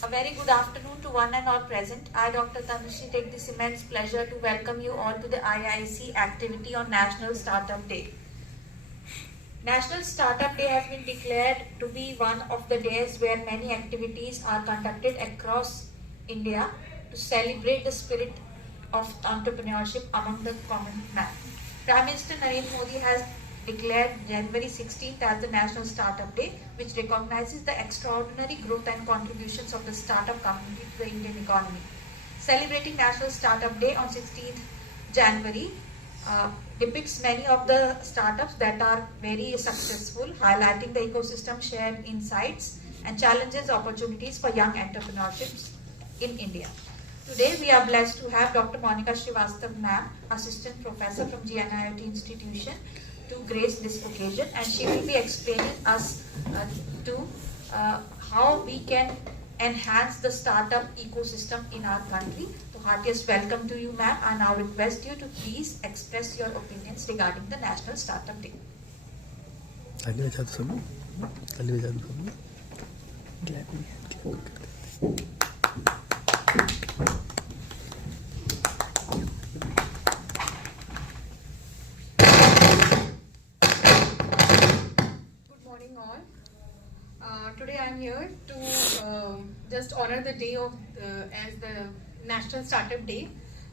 A very good afternoon to one and all present. I, Dr. Tanushree, take this immense pleasure to welcome you all to the IIC activity on National Startup Day. National Startup Day has been declared to be one of the days where many activities are conducted across India to celebrate the spirit of entrepreneurship among the common man. Prime Minister Narendra Modi has declared January 16th as the National Startup Day, which recognizes the extraordinary growth and contributions of the startup community to the Indian economy. Celebrating National Startup Day on 16th January depicts many of the startups that are very successful, highlighting the ecosystem shared insights and challenges, opportunities for young entrepreneurships in India. Today, we are blessed to have Dr. Monica Srivastav ma'am, Assistant Professor from GNIIT Institution, to grace this occasion, and she will be explaining us how we can enhance the startup ecosystem in our country. So, heartiest welcome to you, ma'am. I now request you to please express your opinions regarding the National Startup Day. Today I am here to just honor the day of as the National Startup Day,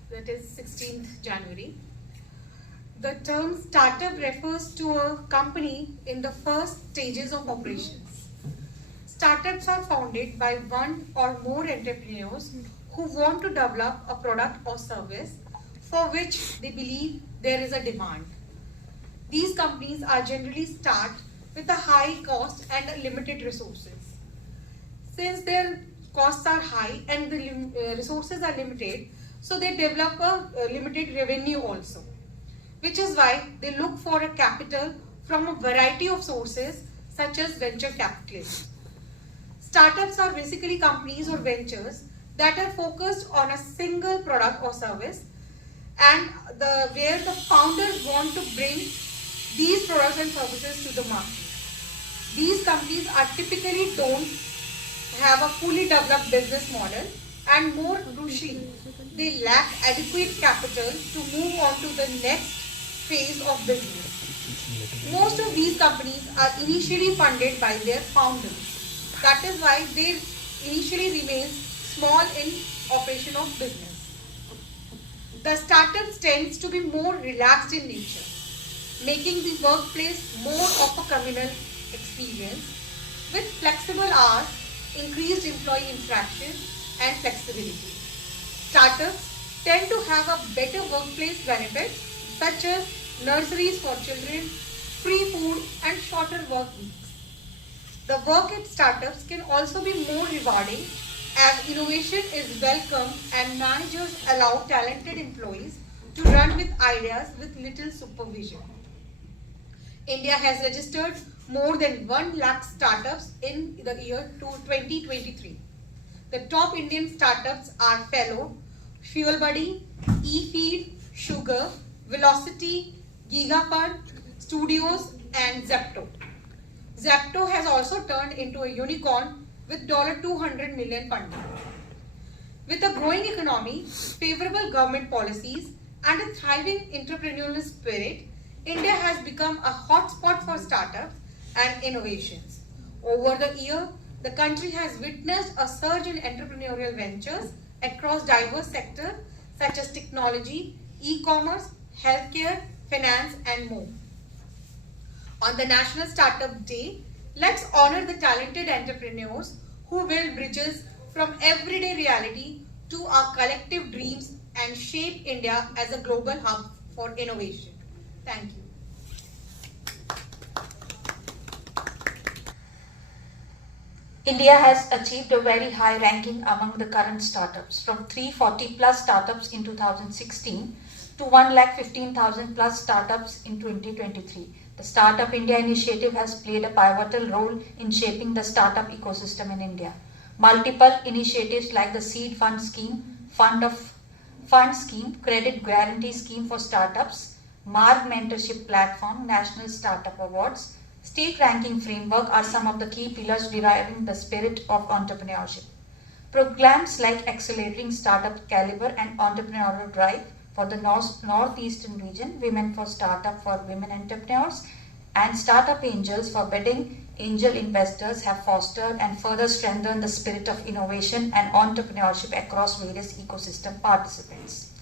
that is 16th January. The term startup refers to a company in the first stages of operations. Startups are founded by one or more entrepreneurs who want to develop a product or service for which they believe there is a demand. These companies are generally start with a high cost and limited resources. Since their costs are high and the resources are limited, so they develop a limited revenue also, which is why they look for a capital from a variety of sources such as venture capitalists. Startups are basically companies or ventures that are focused on a single product or service, and where the founders want to bring these products and services to the market. These companies are typically don't have a fully developed business model, and more crucially, they lack adequate capital to move on to the next phase of business. Most of these companies are initially funded by their founders. That is why they initially remain small in operation of business. The startups tends to be more relaxed in nature, making the workplace more of a communal experience with flexible hours, increased employee interaction and flexibility. Startups tend to have a better workplace benefits such as nurseries for children, free food and shorter work weeks. The work at startups can also be more rewarding as innovation is welcome and managers allow talented employees to run with ideas with little supervision. India has registered more than 1 lakh startups in the year 2023. The top Indian startups are Fellow, FuelBuddy, eFeed, Sugar, Velocity, Gigafund, Studios and Zepto. Zepto has also turned into a unicorn with $200 million funding. With a growing economy, favorable government policies and a thriving entrepreneurial spirit, India has become a hotspot for startups and innovations. Over the year, the country has witnessed a surge in entrepreneurial ventures across diverse sectors such as technology, e-commerce, healthcare, finance and more. On the National Startup Day, let's honor the talented entrepreneurs who build bridges from everyday reality to our collective dreams and shape India as a global hub for innovation. Thank you. India has achieved a very high ranking among the current startups, from 340 plus startups in 2016 to 1,15,000 plus startups in 2023. The Startup India initiative has played a pivotal role in shaping the startup ecosystem in India. Multiple initiatives like the Seed Fund Scheme, Fund Scheme, Credit Guarantee Scheme for Startups, Marg Mentorship Platform, National Startup Awards, State Ranking Framework are some of the key pillars deriving the spirit of entrepreneurship. Programs like Accelerating Startup Caliber and Entrepreneurial Drive for the Northeastern region, Women for Startup for Women Entrepreneurs, and Startup Angels for Budding Angel Investors have fostered and further strengthened the spirit of innovation and entrepreneurship across various ecosystem participants.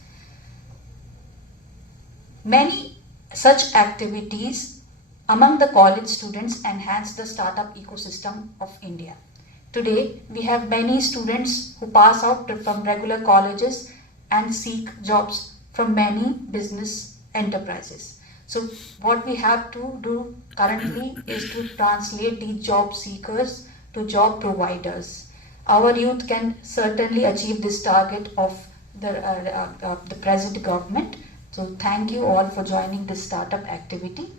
Many such activities among the college students enhance the startup ecosystem of India. Today, we have many students who pass out from regular colleges and seek jobs from many business enterprises. So what we have to do currently is to translate these job seekers to job providers. Our youth can certainly achieve this target of the present government. So thank you all for joining this startup activity.